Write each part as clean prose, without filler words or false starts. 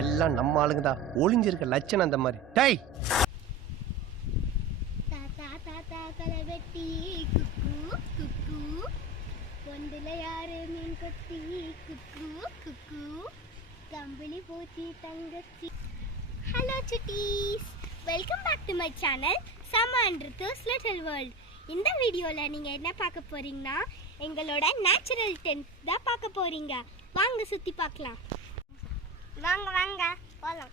எல்லாம் நம்ம ஆளுங்க தான். ஒளிஞ்சிருக்க லட்சணம் அந்த மாதிரி. டேய் தாத்தா தாத்தா கலவெட்டி குக்கு குக்கு பொண்டுல யாரு மீன் கொத்தி குக்கு குக்கு கம்பளி போச்சி தங்கச்சி. ஹலோ சுட்டீஸ், welcome back to my channel சமான்ட்ரித்தோஸ் லிட்டில் வேர்ல்ட். இந்த வீடியோவில் நீங்கள் என்ன பார்க்க போகிறீங்கன்னா எங்களோட நேச்சுரல் டென்ட் தான் பார்க்க போகிறீங்க. வாங்க சுற்றி பார்க்கலாம். வாங்க வாங்க போகலாம்.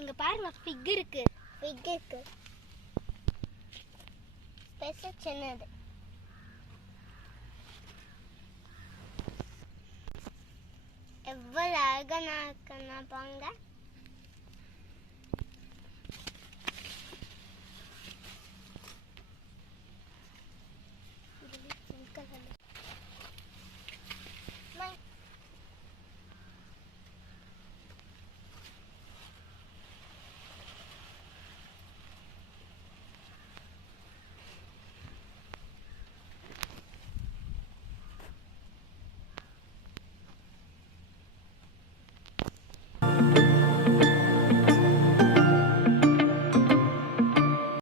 இங்க பாருங்க, ஃபிக் இருக்கு. ஸ்பெஷல் சின்னது. எவ்வளவு அழகா இருக்குன்னா பாங்க.